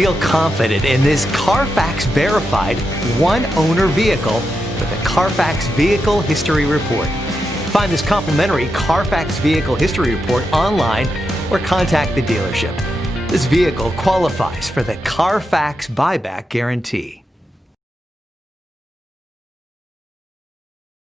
Feel confident in this Carfax verified one-owner vehicle with a Carfax Vehicle History Report. Find this complimentary Carfax Vehicle History Report online or contact the dealership. This vehicle qualifies for the Carfax Buyback Guarantee.